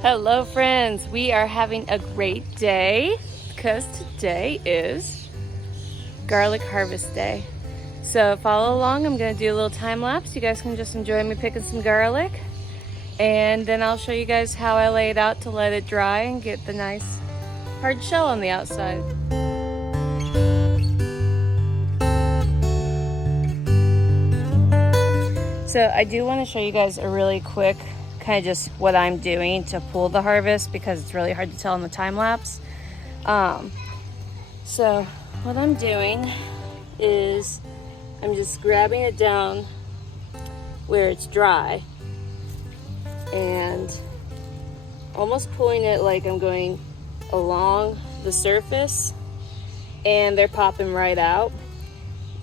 Hello friends, we are having a great day because today is garlic harvest day. So follow along, I'm going to do a little time lapse. You guys can just enjoy me picking some garlic, and then I'll show you guys how I lay it out to let it dry and get the nice hard shell on the outside. So I do want to show you guys a really quick kind of just what I'm doing to pull the harvest, because it's really hard to tell in the time lapse. So what I'm doing is I'm just grabbing it down where it's dry and almost pulling it like I'm going along the surface, and they're popping right out.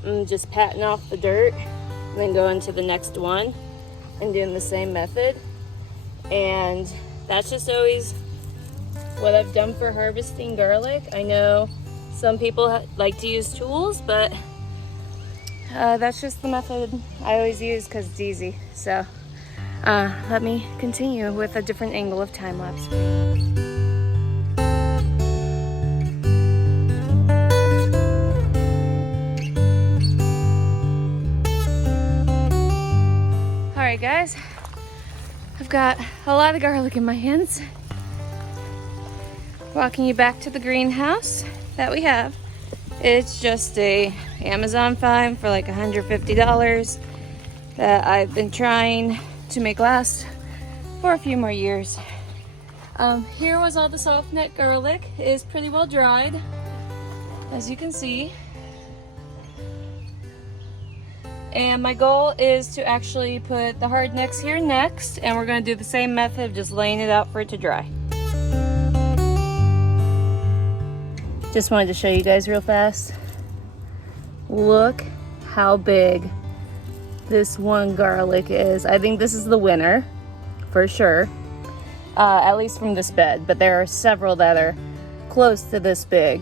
I'm just patting off the dirt and then going to the next one and doing the same method. And that's just always what I've done for harvesting garlic. I know some people like to use tools, but that's just the method I always use because it's easy. So let me continue with a different angle of time lapse. All right, guys. I've got a lot of garlic in my hands. Walking you back to the greenhouse that we have. It's just a Amazon find for like $150 that I've been trying to make last for a few more years. Here was all the soft neck garlic. It is pretty well dried, as you can see. And my goal is to actually put the hard necks here next, and we're going to do the same method of just laying it out for it to dry. Just wanted to show you guys real fast. Look how big this one garlic is. I think this is the winner for sure, at least from this bed, but there are several that are close to this big.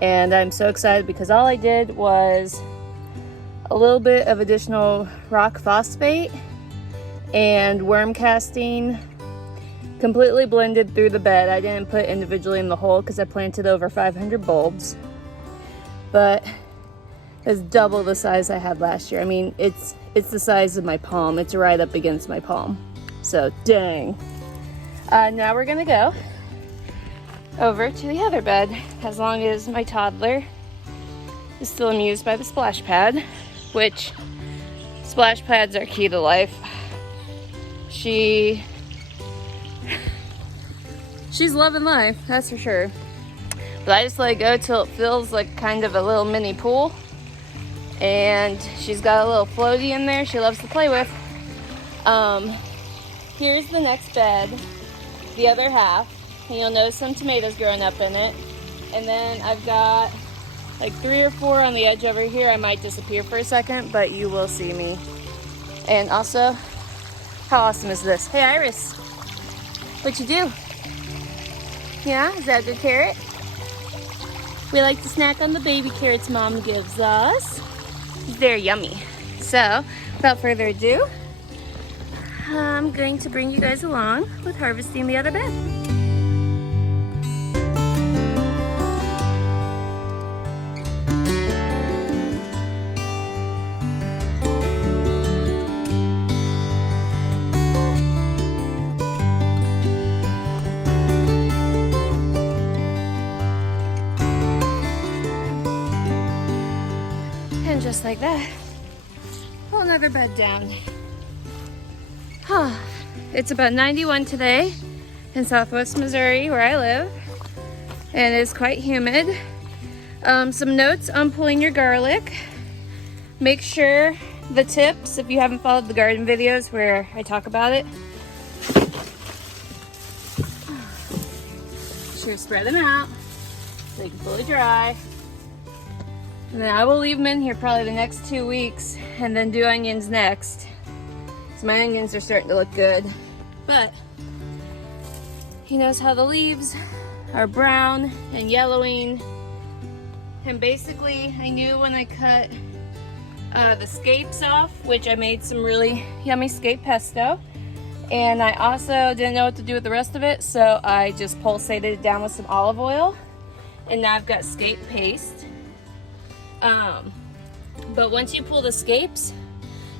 And I'm so excited because all I did was a little bit of additional rock phosphate and worm casting, completely blended through the bed. I didn't put individually in the hole because I planted over 500 bulbs, but it's double the size I had last year. I mean, it's the size of my palm. It's right up against my palm. So dang. Now we're gonna go over to the other bed, as long as my toddler is still amused by the splash pad, which splash pads are key to life. She's loving life, that's for sure. But I just let it go till it feels like kind of a little mini pool. And she's got a little floaty in there she loves to play with. Here's the next bed, the other half. And you'll notice some tomatoes growing up in it. And then I've got like 3 or 4 on the edge over here. I might disappear for a second, but you will see me. And also, how awesome is this? Hey Iris, what you do? Yeah, is that a good carrot? We like to snack on the baby carrots Mom gives us. They're yummy. So, without further ado, I'm going to bring you guys along with harvesting the other bed. And just like that, pull another bed down. It's about 91 today in Southwest Missouri, where I live, and it's quite humid. Some notes on pulling your garlic. Make sure the tips, if you haven't followed the garden videos where I talk about it, sure spread them out so they can fully dry. And then I will leave them in here probably the next 2 weeks and then do onions next. So my onions are starting to look good. But he knows how the leaves are brown and yellowing. And basically I knew when I cut the scapes off, which I made some really yummy scape pesto, And I also didn't know what to do with the rest of it, so I just pulsated it down with some olive oil. And now I've got scape paste. But once you pull the scapes,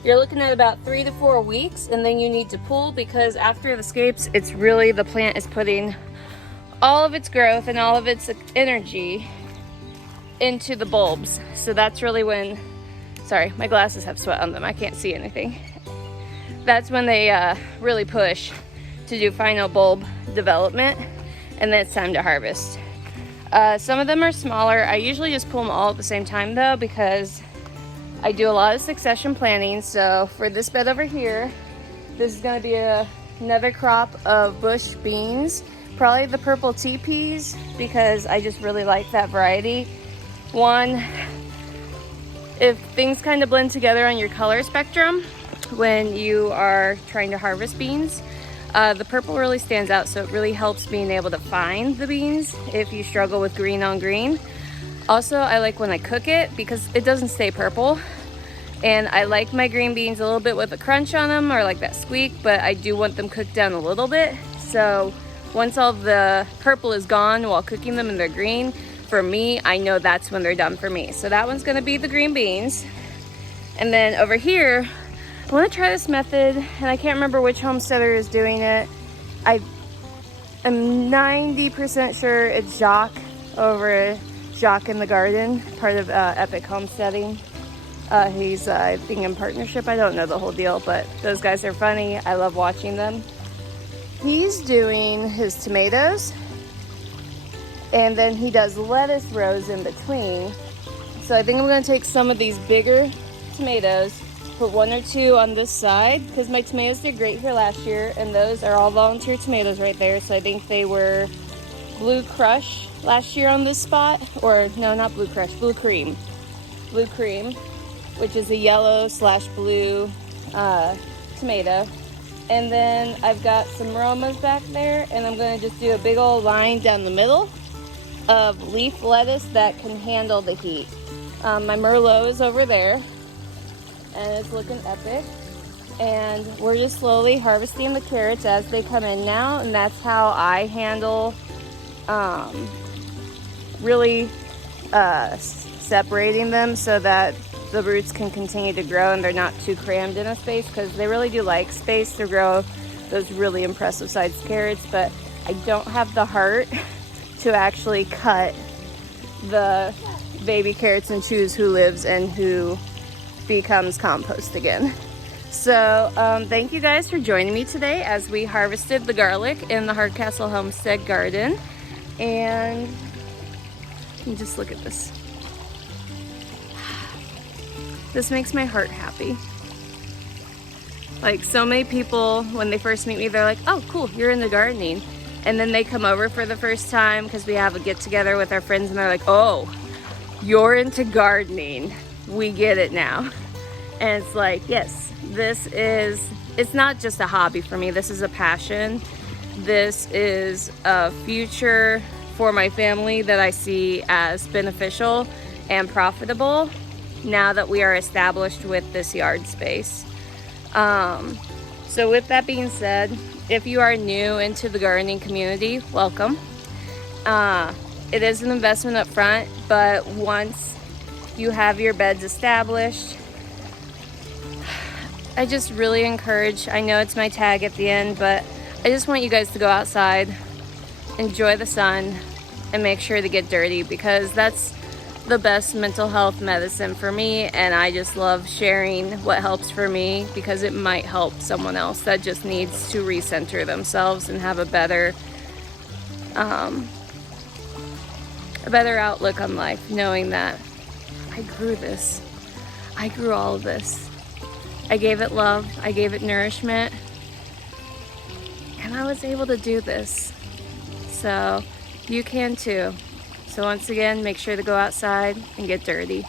you're looking at about 3 to 4 weeks, and then you need to pull, because after the scapes, it's really, the plant is putting all of its growth and all of its energy into the bulbs. So that's really when, sorry, my glasses have sweat on them, I can't see anything. That's when they really push to do final bulb development, and then it's time to harvest. Some of them are smaller. I usually just pull them all at the same time though, because I do a lot of succession planting. So for this bed over here, this is going to be another crop of bush beans, probably the purple tea peas, because I just really like that variety. One, if things kind of blend together on your color spectrum when you are trying to harvest beans, the purple really stands out, so it really helps being able to find the beans if you struggle with green on green. Also, I like when I cook it because it doesn't stay purple, and I like my green beans a little bit with a crunch on them, or like that squeak, but I do want them cooked down a little bit. So once all the purple is gone while cooking them and they're green, for me, I know that's when they're done for me. So that one's gonna be the green beans. And then over here, I want to try this method, and I can't remember which homesteader is doing it. I am 90% sure it's Jacques over Jacques in the Garden, part of Epic Homesteading. He's, I think, in partnership. I don't know the whole deal, but those guys are funny. I love watching them. He's doing his tomatoes, and then he does lettuce rows in between. So I think I'm going to take some of these bigger tomatoes, put 1 or 2 on this side, because my tomatoes did great here last year, and those are all volunteer tomatoes right there. So I think they were Blue Crush last year on this spot, or no, not Blue Crush, Blue Cream, which is a yellow / blue tomato. And then I've got some Romas back there, and I'm going to just do a big old line down the middle of leaf lettuce that can handle the heat. My Merlot is over there, and it's looking epic. And we're just slowly harvesting the carrots as they come in now, and that's how I handle really separating them so that the roots can continue to grow and they're not too crammed in a space, because they really do like space to grow those really impressive sized carrots. But I don't have the heart to actually cut the baby carrots and choose who lives and who becomes compost again. So thank you guys for joining me today as we harvested the garlic in the Hardcastle Homestead garden. And just look at this. This makes my heart happy. Like, so many people, when they first meet me, they're like, oh cool, you're into gardening. And then they come over for the first time because we have a get together with our friends, and they're like, oh, you're into gardening. We get it now. And it's like, yes, it's not just a hobby for me. This is a passion. This is a future for my family that I see as beneficial and profitable now that we are established with this yard space. So with that being said, if you are new into the gardening community, welcome. It is an investment up front, but once you have your beds established, I just really encourage, I know it's my tag at the end, but I just want you guys to go outside, enjoy the sun, and make sure to get dirty, because that's the best mental health medicine for me. And I just love sharing what helps for me, because it might help someone else that just needs to recenter themselves and have a better outlook on life, knowing that I grew this. I grew all of this. I gave it love, I gave it nourishment, and I was able to do this. So you can too. So once again, make sure to go outside and get dirty.